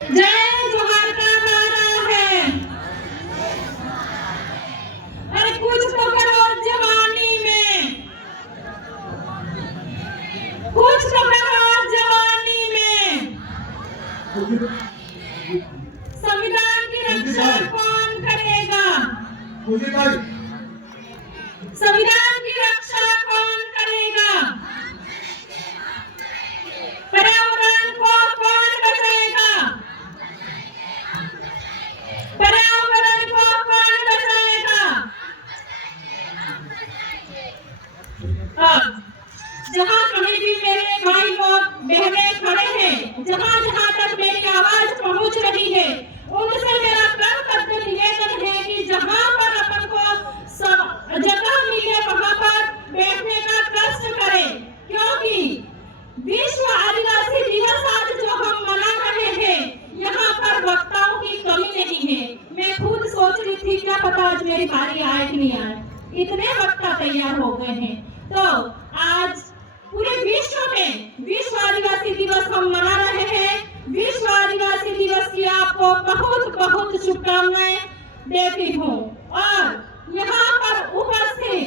जय जोहार का नारा है। अरे कुछ तो करो जवानी में, कुछ तो करो जवानी में। संविधान की रक्षा कौन करेगा? संविधान की रक्षा कौन करेगा? पर्यावरण को कौन बचाएगा? पर्यावरण को कौन बचाएगा? जहाँ कहीं भी मेरे भाई लोग बहने खड़े हैं, जहाँ जहाँ तक मेरी आवाज पहुँच रही है, उनसे मेरा कर्तव्य निवेदन है कि जहाँ पर अपन को जगह मिले वहाँ पर बैठने का कष्ट करें, क्योंकि विश्व आदिवासी दिवस आज जो हम मना रहे हैं, यहाँ पर वक्ताओं की कमी नहीं है। मैं खुद सोच रही थी क्या पता आज मेरी बारी आए कि नहीं आए, इतने वक्ता तैयार हो गए हैं। तो आज पूरे विश्व में विश्व आदिवासी दिवस हम मना रहे हैं। विश्व आदिवासी दिवस की आपको बहुत बहुत शुभकामनाएं देती हूँ। और यहाँ पर उपस्थित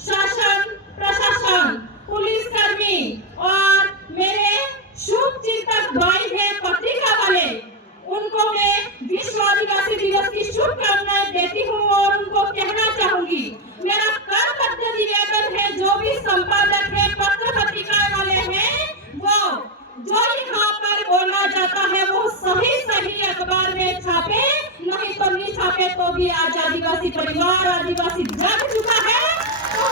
शासन, प्रशासन, पुलिसकर्मी और मेरे शुभ चिंतक भाई हैं पत्रिका वाले, उनको मैं विश्व आदिवासी दिवस की शुभकामनाएं देती हूँ और उनको कहना चाहूंगी, मेरा कर्तव्य निवेदन है, जो भी संपादक है, पत्र पत्रिका वाले हैं, वो जो यहाँ पर बोला जाता है वो सही सही अखबार में छापे, नहीं तो नहीं छापे तो भी आज आदिवासी परिवार, आदिवासी जग चुका है। तो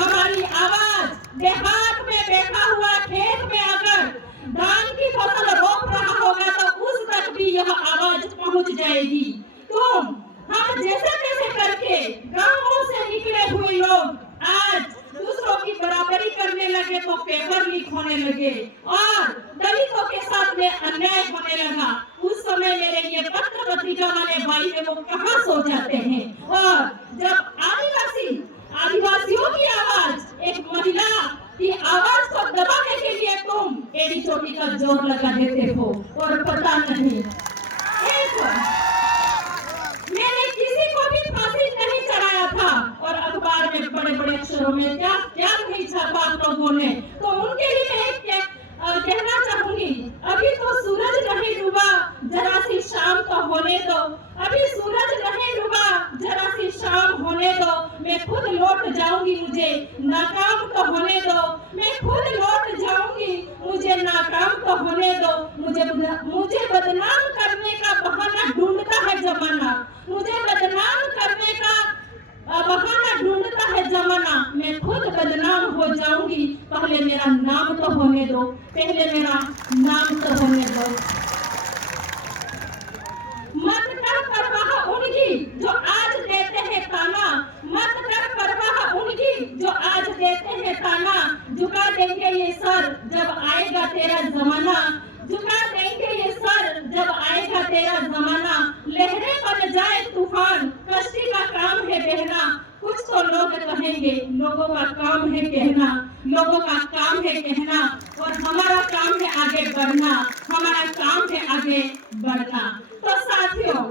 हमारी आवाज देहात में बैठा हुआ खेत में अगर धान की फसल रोप रहा होगा तो उस तक भी यह आवाज पहुंच जाएगी। तो हम जैसे तैसे करके गांवों से निकले हुए लोग आज दूसरों की बराबरी करने लगे तो पेपर लीक होने लगे और दलितों के साथ में अन्याय होने लगा। उस समय मेरे ये पत्र पत्रिका वाले भाई है वो कहाँ सो जाते हैं। और जब आदिवासियों की आवाज, एक महिला की आवाज को दबाने के लिए तुम एड़ी चोटी का जोर लगा देते हो और पता नहीं, मैंने किसी को भी फांसी नहीं चढ़ाया था और अखबार में बड़े बड़े अक्षरों में क्या क्या नहीं छापा आप लोगों ने। तो उनके लिए कहना चाहूंगी, अभी तो सूरज नहीं डूबा, जरा सी शाम तो होने दो। अभी सूरज नहीं डूबा, जरा सी शाम होने दो। मैं खुद लौट जाऊंगी, मुझे नाकाम तो होने दो। मैं खुद लौट जाऊंगी, मुझे नाकाम तो होने दो। मुझे बदनाम करने का बहाना ढूंढता है जमाना, मुझे बदनाम करने का बहाना ढूंढता है जमाना। मैं खुद बदनाम हो जाऊंगी, पहले मेरा नाम तो होने दो, पहले मेरा नाम तो होने दो। मत कर परवाह उनकी जो आज देते हैं ताना, मत कर परवाह उनकी जो आज देते हैं ताना। झुका देंगे ये सर जब आएगा तेरा जमाना, झुका देंगे ये सर जब आएगा तेरा जमाना। लहरें बन जाए तूफान, कश्ती का काम है बहना। कुछ तो लोग कहेंगे, लोगों का काम है कहना, लोगों का काम है कहना और हमारा काम है आगे बढ़ना, हमारा काम है आगे बढ़ना। तो साथियों,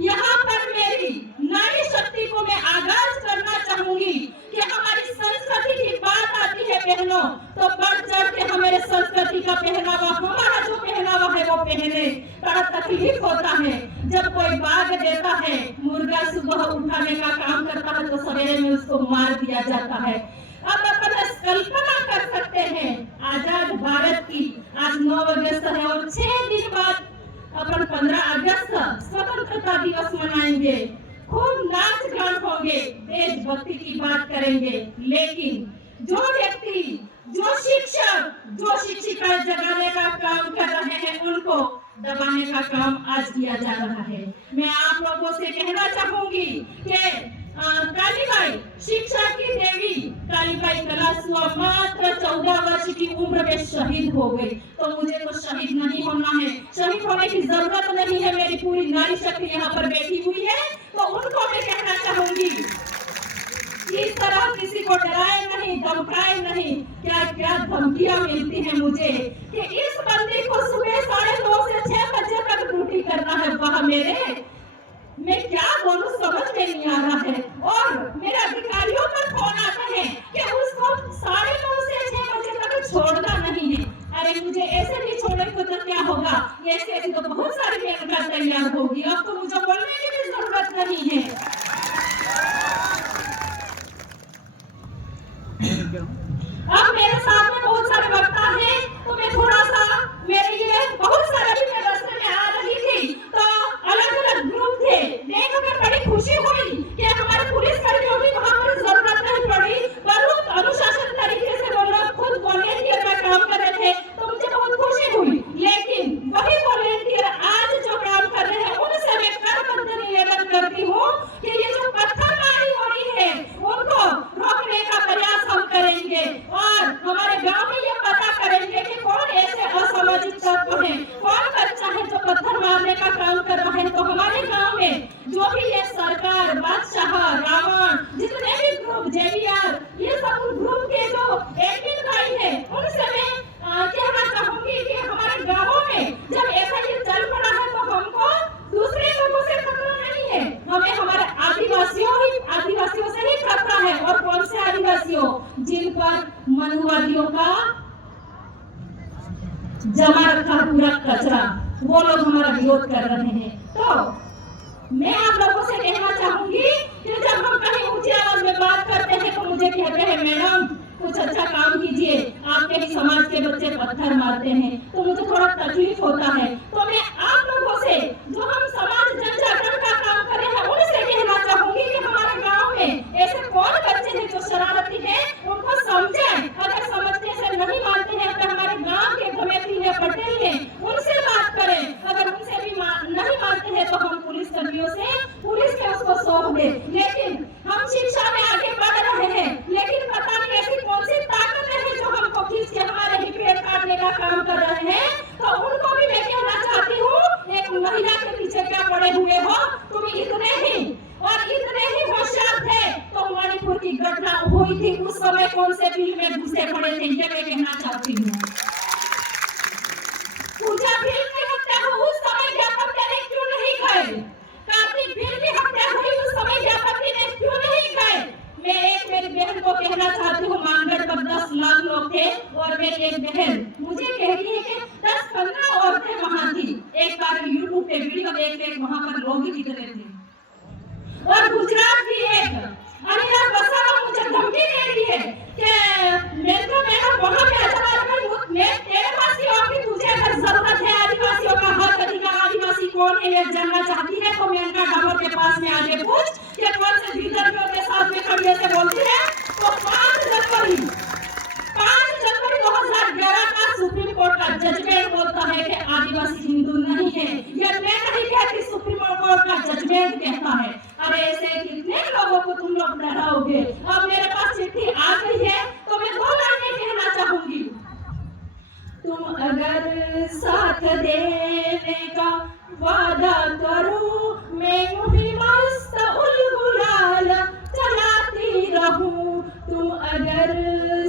यहाँ पर मेरी नारी शक्ति को मैं आगाज करना चाहूंगी कि हमारी संस्कृति की बात आती है बहनों, तो बढ़ चढ़ के हमारे संस्कृति का पहनावा, हमारा जो पहनावा है वो पहने। बड़ा तकलीफ होता है जब कोई बाग देता है, मुर्गा सुबह उठाने का काम करता है तो सवेरे में उसको मार दिया जाता है। अब अपन कल्पना कर सकते हैं आजाद भारत की आज 9 अगस्त है और 6 दिन बाद अपन 15 अगस्त स्वतंत्रता दिवस मनाएंगे, खूब नाच गान होंगे, देशभक्ति की बात करेंगे। लेकिन जो व्यक्ति, जो शिक्षक, जो शिक्षिकाएं जगाने का काम कर रहे हैं, उनको दबाने का काम आज किया जा रहा है। मैं आप लोगों से कहना चाहूंगी कि कालीबाई, शिक्षा की देवी कालीबाई कलासुआ मात्र 14 वर्ष की उम्र में शहीद हो गई। तो मुझे तो शहीद नहीं होना है, शहीद होने की जरूरत नहीं है। मेरी पूरी नारी शक्ति यहाँ पर बैठी हुई है, तो उनको मैं कहना चाहूंगी, इस तरह किसी को डराए नहीं, धमकाए नहीं। क्या क्या धमकियां मिलती हैं मुझे कि इस बंदी को सुबह 8:30 मेरे, मैं क्या बोलूं समझ में नहीं आ रहा है। और मेरे अधिकारियों का फोन आता है कि उसको 9:30 से 6 बजे तक छोड़ना नहीं है। अरे मुझे ऐसे नहीं छोड़ेंगे तो क्या होगा, ऐसे तो बहुत सारी मेहनत तैयार होगी, अब तो मुझे बोलने की भी जरूरत नहीं है। अब मेरे साथ में बहुत सारे वक्ता हैं, तो मैं थोड़ा सा, मेरे ये बहुत सारे भी मैं रास्ते में आ रही थी तो अलग अलग ग्रुप थे, देख कर बड़ी खुशी हुई कि हमारे पुलिस कर्मियों की वहां पर जरूरत नहीं पड़ी, बहुत अनुशासन तरीके से वो लोग खुद वॉलेंटियर का काम कर रहे थे, तो मुझे बहुत खुशी हुई। लेकिन वही वॉलेंटियर आज जो काम कर रहे हैं उनसे मैं करबद्ध निवेदन करती हूँ कि ये जो पत्थरमारी हो रही है उनको रोकने का प्रयास हम करेंगे और हमारे गांव में ये पता करेंगे कि कौन ऐसे असामाजिक तत्व हैं, कौन बच्चा है जो पत्थर मारने का काम कर रहा है। तो हमारे गांव में जो भी ये सरकार, बादशाह, रावण, जितने भी ग्रुप, जेवीआर, ये सब ग्रुप के जो एडमिन भाई है उनसे मैं कहना चाहूंगी कि हमारे गांवों में जब ऐसा ये चल पड़ा है तो हमको दूसरे लोगों से खतरा नहीं है, हमें हमारे आदिवासियों से ही खतरा है। और कौन से आदिवासियों, जिन पर मनुवादियों का जमा रखा पूरा कचरा, वो लोग हमारा विरोध कर रहे हैं। तो मैं आप लोगों से कहना चाहूंगी कि जब हम कहीं ऊंची आवाज में बात करते हैं तो मुझे कहते हैं मैडम कुछ अच्छा काम कीजिए, आपके ही समाज के बच्चे पत्थर मारते हैं, तो मुझे थोड़ा तकलीफ होता है। तो मैं आप लोगों से, जो हम समाज जन जागरण का काम कर रहे हैं, उनसे कहना चाहूंगी कि हमारे गांव में ऐसे कौन बच्चे हैं जो शरारती हैं, उनको समझें। अगर समझने से नहीं मानते हैं तो हमारे गांव के कमेटी है, पटेल है, उनसे बात करें। अगर उनसे भी नहीं मानते हैं तो हम पुलिस कर्मियों से पुलिस के उसको सौंप दें। लेकिन हम शिक्षा में आगे बढ़ रहे हैं, लेकिन पता नहीं ऐसी कौन सी ताकत है जो हमको खींच के हमारे ही पेड़ काटने का काम कर रहे हैं। तो उनको भी मैं कहना चाहती हूँ, एक महिला के पीछे क्या पड़े हुए हो, तुम इतने ही होशियार थे तो मणिपुर की घटना हुई थी उस समय कौन से बिल में घुसे पड़े थे, ये मैं कहना चाहती हूँ। पूजा बिल में हत्या हुई उस समय ज्ञापन देने क्यों नहीं गए, कार्तिक बिल की हत्या हुई उस समय ज्ञापन देने क्यों नहीं गए। मैं एक मेरी बहन को कहना चाहती हूँ, मानगढ़ पर 10 लाख लोग थे और मेरी एक बहन मुझे कह रही है कि 10-15 औरतें वहां थी। एक बार यूट्यूब पे वीडियो देख वहां पर लोग ही कितने थे। और गुजरात की एक अनिला बसावा मुझे धमकी दे रही है कि मेरे मैडम वहां पे तेरे पास ही होगी, तुझे अगर जरूरत है आदिवासियों का हक अधिकार, आदिवासी कौन है ये जानना चाहती है तो मेनका डाबर के पास में आके पूछ कि कौन से विदर्भियों के साथ में खड़ी ऐसे बोलती है। तो 5 जनवरी 2011 का सुप्रीम कोर्ट का जजमेंट बोलता है कि आदिवासी हिंदू नहीं है। ये मैं नहीं कहती, सुप्रीम कोर्ट का जजमेंट कहता है। अरे ऐसे कितने लोगों को तुम लोग डराओगे। अब मेरे पास चिट्ठी आ गई है तो मैं 2 लाइनें कहना चाहूंगी। तुम अगर साथ देने का वादा करो, मैं यूं ही मस्त उलगुलाल चलाती रहूं। तुम अगर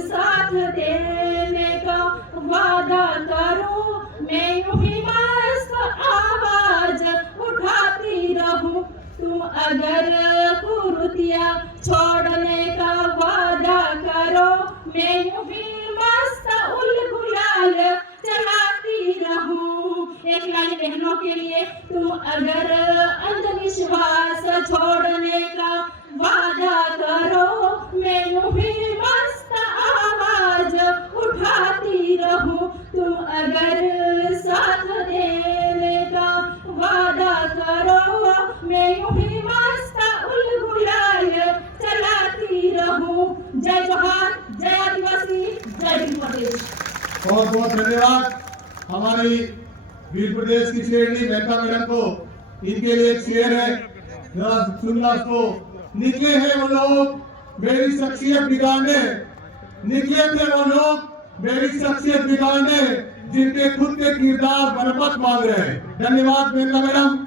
साथ देने का वादा करो, मैं यूं ही मस्त आवाज उठाती रहूं। तुम अगर कुर्तियां छोड़ने का वादा करो, मैं यूं ही मस्त उलगुलाल चलाती रहूं। एक लाइन बहनों के लिए, तुम अगर अंधविश्वास छोड़ने का वादा करो, मैं यूं ही मस्त आवाज उठाती रहूं। तुम अगर साथ देने का वादा करो, मैं यूं ही मस्त उलगुलाल चलाती रहूं। जय जोहार, जय आदिवासी, जय भील प्रदेश। बहुत बहुत धन्यवाद हमारी भील प्रदेश की शेरनी मेहता मैडम को। इनके लिए एक शेर है, जरा सुनना उसको। निकले हैं वो लोग मेरी शख्सियत बिगाड़ने, निकले थे वो लोग मेरी शख्सियत बिगाड़ने, जिनके खुद के किरदार बरकत मांग रहे हैं। धन्यवाद मेहता मैडम।